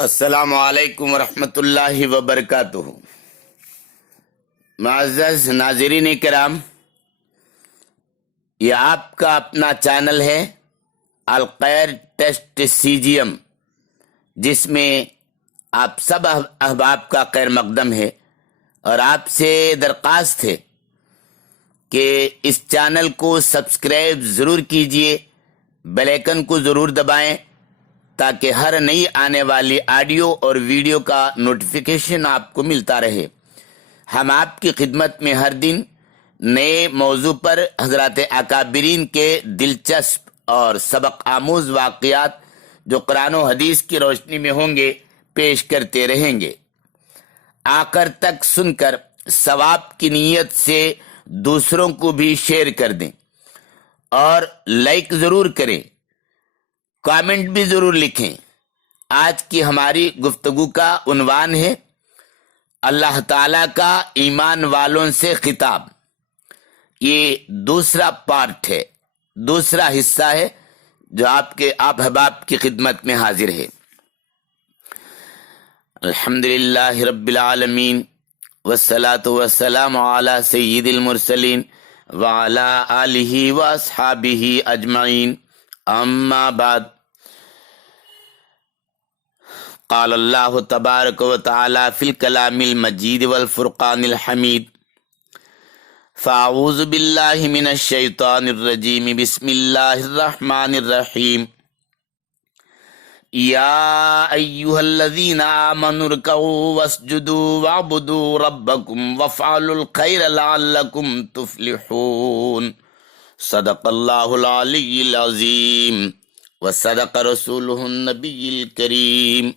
السلام علیکم ورحمۃ اللہ وبرکاتہ۔ معزز ناظرین کرام، یہ آپ کا اپنا چینل ہے الخیر ٹیسٹ سی جی ایم، جس میں آپ سب احباب کا خیر مقدم ہے، اور آپ سے درخواست ہے کہ اس چینل کو سبسکرائب ضرور کیجئے، بیل آئیکن کو ضرور دبائیں تاکہ ہر نئی آنے والی آڈیو اور ویڈیو کا نوٹیفیکیشن آپ کو ملتا رہے۔ ہم آپ کی خدمت میں ہر دن نئے موضوع پر حضرات اکابرین کے دلچسپ اور سبق آموز واقعات جو قرآن و حدیث کی روشنی میں ہوں گے پیش کرتے رہیں گے۔ آخر تک سن کر ثواب کی نیت سے دوسروں کو بھی شیئر کر دیں اور لائک ضرور کریں، کامنٹ بھی ضرور لکھیں۔ آج کی ہماری گفتگو کا عنوان ہے اللہ تعالیٰ کا ایمان والوں سے خطاب۔ یہ دوسرا پارٹ ہے، دوسرا حصہ ہے جو آپ احباب کی خدمت میں حاضر ہے۔ الحمدللہ رب العالمین والصلاة والسلام علی سید المرسلین وعلی آلہ واصحابہ اجمعین، اما بعد۔ قال اللہ تبارک و تعالی فی الکلام المجید والفرقان الحمید، فاعوذ باللہ من الشیطان الرجیم، بسم اللہ الرحمن الرحیم، یا ایہا الذین آمنوا ارکعوا واسجدوا واعبدوا ربکم وافعلوا الخیر لعلکم تفلحون۔ صدق اللہ العلی العظیم وصدق رسولہ النبی الکریم۔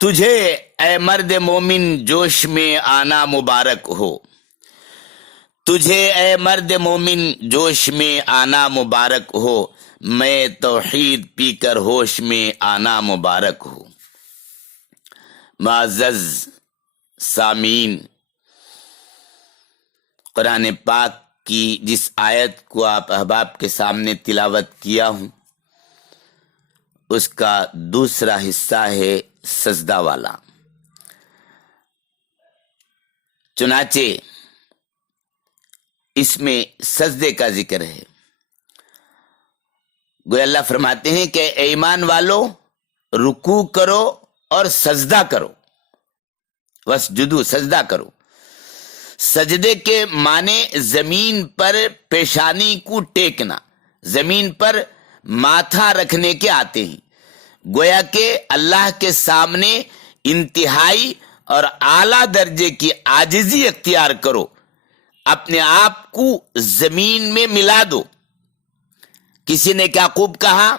تجھے اے مرد مومن جوش میں آنا مبارک ہو، تجھے اے مرد مومن جوش میں آنا مبارک ہو، میں توحید پی کر ہوش میں آنا مبارک ہو۔ معزز سامعین، قرآن پاک کی جس آیت کو آپ احباب کے سامنے تلاوت کیا ہوں، اس کا دوسرا حصہ ہے سجدہ والا۔ چنانچہ اس میں سجدے کا ذکر ہے۔ گویا اللہ فرماتے ہیں کہ اے ایمان والو، رکوع کرو اور سجدہ کرو، واسجدوا، سجدہ کرو۔ سجدے کے معنی زمین پر پیشانی کو ٹیکنا، زمین پر ماتھا رکھنے کے آتے ہیں۔ گویا کہ اللہ کے سامنے انتہائی اور اعلیٰ درجے کی عاجزی اختیار کرو، اپنے آپ کو زمین میں ملا دو۔ کسی نے کیا خوب کہا،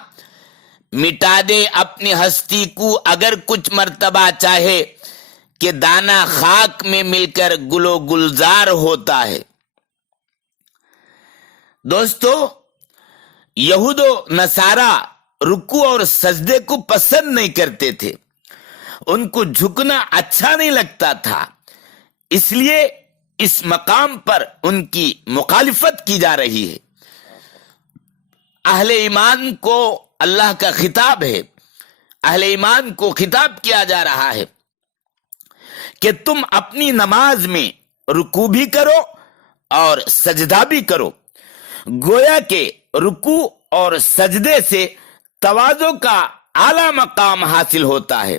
مٹا دے اپنی ہستی کو اگر کچھ مرتبہ چاہے کہ دانہ خاک میں مل کر گل و گلزار ہوتا ہے۔ دوستو، یہود و نصارہ رکوع اور سجدے کو پسند نہیں کرتے تھے، ان کو جھکنا اچھا نہیں لگتا تھا، اس لیے اس مقام پر ان کی مخالفت کی جا رہی ہے۔ اہل ایمان کو اللہ کا خطاب ہے، اہل ایمان کو خطاب کیا جا رہا ہے کہ تم اپنی نماز میں رکوع بھی کرو اور سجدہ بھی کرو۔ گویا کہ رکوع اور سجدے سے تواضع کا اعلیٰ مقام حاصل ہوتا ہے۔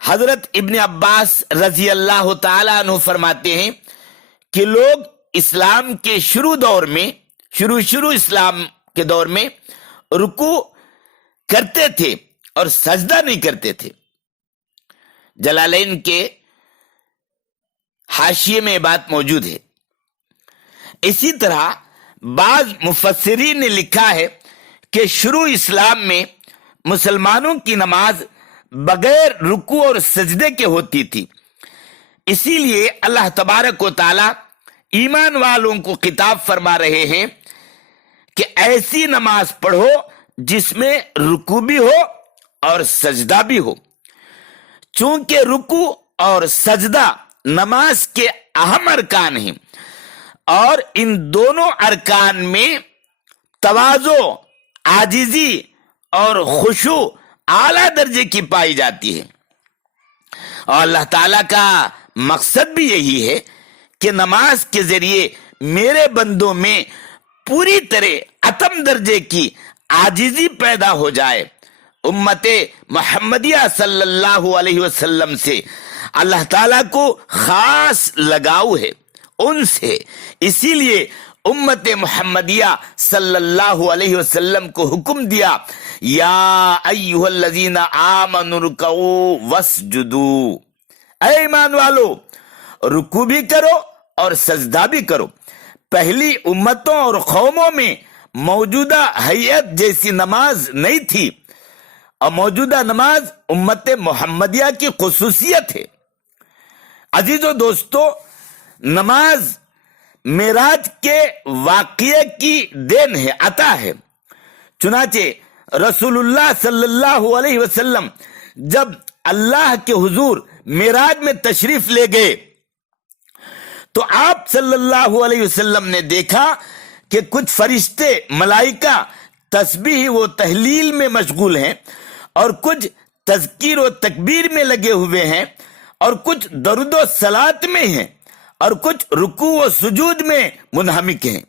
حضرت ابن عباس رضی اللہ تعالیٰ عنہ فرماتے ہیں کہ لوگ اسلام کے شروع اسلام کے دور میں رکوع کرتے تھے اور سجدہ نہیں کرتے تھے۔ جلالین کے حاشیے میں بات موجود ہے۔ اسی طرح بعض مفسرین نے لکھا ہے کہ شروع اسلام میں مسلمانوں کی نماز بغیر رکوع اور سجدے کے ہوتی تھی، اسی لیے اللہ تبارک و تعالی ایمان والوں کو خطاب فرما رہے ہیں کہ ایسی نماز پڑھو جس میں رکوع بھی ہو اور سجدہ بھی ہو۔ چونکہ رکوع اور سجدہ نماز کے اہم ارکان ہیں، اور ان دونوں ارکان میں تواضع، عاجزی اور خشوع आला दर्जे की पाई जाती है। और अल्लाह ताला का मकसद भी यही है कि नमाज के जरिए मेरे बंदों में पूरी तरह अतम दर्जे की आजिजी पैदा हो जाए। उम्मते मोहम्मदिया सल्लल्लाहु अलैहि वसल्लम से अल्लाह ताला को खास लगाव है, उनसे। इसीलिए उम्मते मोहम्मदिया सल्लल्लाहु अलैहि वसल्लम को हुक्म दिया, या अय्युहल्लज़ीना आमनु रुकऊ वस्जुदू, ऐ ईमान वालो रुकू भी करो और सजदा भी करो। पहली उम्मतों और कौमों में मौजूदा हैयत जैसी नमाज नहीं थी, और मौजूदा नमाज उम्मत मोहम्मदिया की खुसूसियत है। अजीजों दोस्तों, नमाज मेराज के वाक़ये की देन है, अता है। चुनाचे रसूलुल्लाह सल्लल्लाहु अलैहि वसल्लम जब अल्लाह के हुजूर मेराज में तशरीफ ले गए तो आप सल्लल्लाहु अलैहि वसल्लम ने देखा कि कुछ फरिश्ते मलाइका तस्बीह व तहलील में मशगूल हैं, और कुछ तज़कीर व तकबीर में लगे हुए हैं, और कुछ दरूद व सलात में हैं, और कुछ रुकू व सुजूद में मुनहमिक हैं,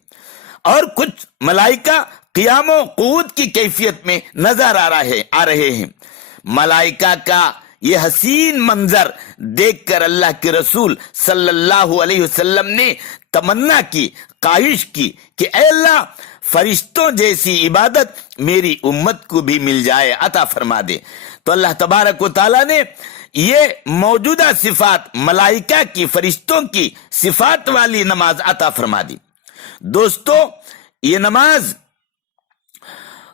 और कुछ मलाइका क़ियाम व क़ुऊद की कैफियत में नजर आ रहे हैं। मलाइका का ये हसीन मंजर देखकर अल्लाह के रसूल सल्लल्लाहु अलैहि वसल्लम ने तमन्ना की, ख्वाहिश की कि ऐ अल्लाह, फरिश्तों जैसी इबादत मेरी उम्मत को भी मिल जाए, अता फरमा दे। तो अल्लाह तबारक व तआला ने ये मौजूदा सिफात मलाइका की, फरिश्तों की सिफात वाली नमाज अता फरमा दी। दोस्तों, ये नमाज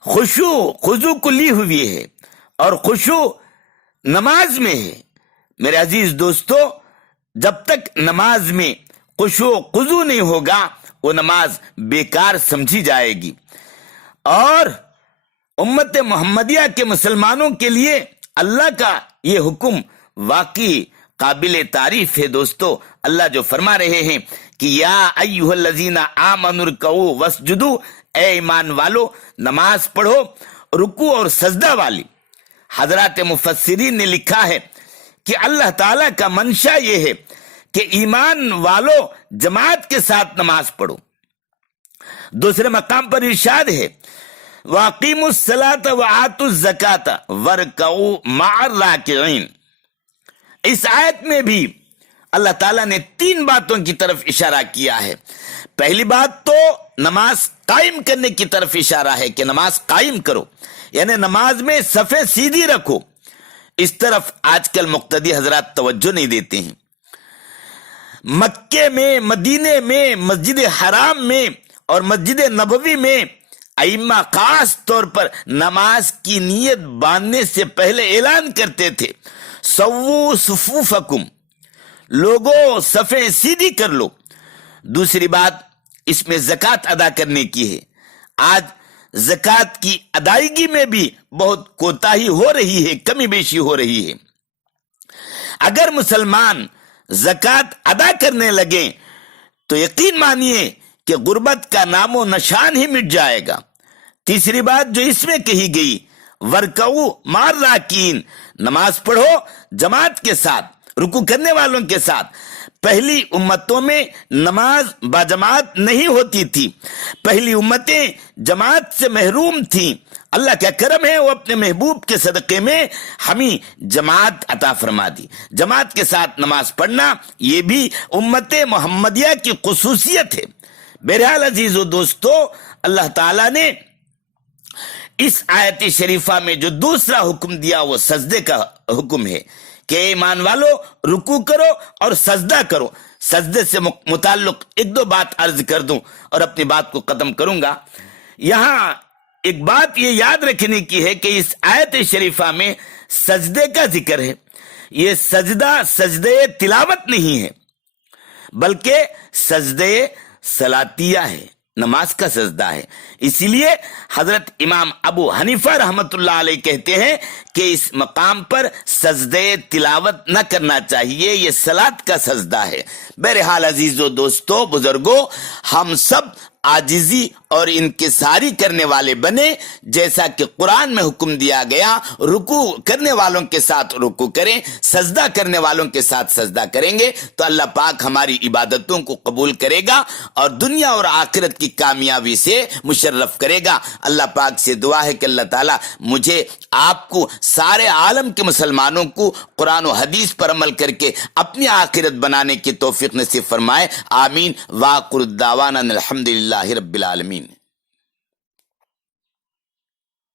खुशू को ली हुई है, और खुशू नमाज में है। मेरे अजीज दोस्तों, जब तक नमाज में खुशू नहीं होगा वो नमाज बेकार समझी जाएगी। और उम्मत मोहम्मदिया के मुसलमानों के लिए अल्लाह का ये हुक्म वाकई काबिल तारीफ है। दोस्तों, अल्लाह जो फरमा रहे हैं कि या अय्युहल्लज़ीना आमनु रुकऊ वस्जुदू, ए ईमान वालो नमाज पढ़ो, रुकू और सजदा वाली। हजरत मुफस्सिरीन ने लिखा है कि अल्लाह ताला का मंशा ये है कि ईमान वालों जमात के साथ नमाज पढ़ो। दूसरे मकाम पर इरशाद है, वाक़ीमुस सलात व आतुज़ ज़कात वरकऊ मअर राकिईन। इस आयत में भी अल्लाह ताला ने 3 बातों की तरफ इशारा किया है। पहली बात तो नमाज कायम करने की तरफ इशारा है कि नमाज कायम करो, यानी नमाज में सफ़े सीधी रखो। इस तरफ आजकल मुक्तदी हजरात तवज्जो नहीं देते हैं। मक्के में, मदीने में, मस्जिद हराम में और मस्जिद नबवी में अइम्मा खास तौर पर नमाज की नीयत बांधने से पहले ऐलान करते थे, सव्वू सुफूफकुम, लोगों सफ़े सीधी कर लो। दूसरी बात इसमें ज़कात अदा करने की है। आज ज़कात की अदायगी में भी बहुत कोताही हो रही है, कमी बेशी हो रही है। अगर मुसलमान ज़कात अदा करने लगे तो यकीन मानिए कि गुर्बत का नामो निशान ही मिट जाएगा। तीसरी बात जो इसमें कही गई, वरकऊ मार राकीन, नमाज पढ़ो जमात के साथ, रुकू करने वालों के साथ। पहली उम्मतों में नमाज बाजमात नहीं होती थी, पहली उम्मतें जमात से महरूम थीं। अल्लाह का करम है, वो अपने महबूब के सदक़े में हमें जमात अता फरमा दी। जमात के साथ नमाज पढ़ना ये भी उम्मत मोहम्मदिया की खुसूसियत है। बहरहाल अजीज़ो दोस्तों, अल्लाह ताला ने इस आयत शरीफा में जो दूसरा हुक्म दिया वो सजदे का हुक्म है कि ईमान वालो रुकू करो और सजदा करो। सजदे से मुताल्लिक 1-2 बात अर्ज कर दूं और अपनी बात को खत्म करूंगा। यहां एक बात ये याद रखने की है कि इस आयत शरीफा में सजदे का जिक्र है। ये सजदा सजदे तिलावत नहीं है, बल्कि सजदे सलातिया है, नमाज का सजदा है। इसीलिए हजरत इमाम अबू हनीफा रहमतुल्लाह अलैह कहते हैं कि इस मकाम पर सजदे तिलावत न करना चाहिए, ये सलात का सजदा है। बहरहाल अजीजों दोस्तों बुजुर्गों, हम सब आजिजी اور انکساری کرنے والے بنے، جیسا کہ قرآن میں حکم دیا گیا رکوع کرنے والوں کے ساتھ رکوع کریں، سجدہ کرنے والوں کے ساتھ سجدہ کریں گے تو اللہ پاک ہماری عبادتوں کو قبول کرے گا اور دنیا اور آخرت کی کامیابی سے مشرف کرے گا۔ اللہ پاک سے دعا ہے کہ اللہ تعالیٰ مجھے، آپ کو، سارے عالم کے مسلمانوں کو قرآن و حدیث پر عمل کر کے اپنی آخرت بنانے کی توفیق نصیب فرمائے۔ آمین۔ وآخر دعوانا الحمدللہ رب العالمین۔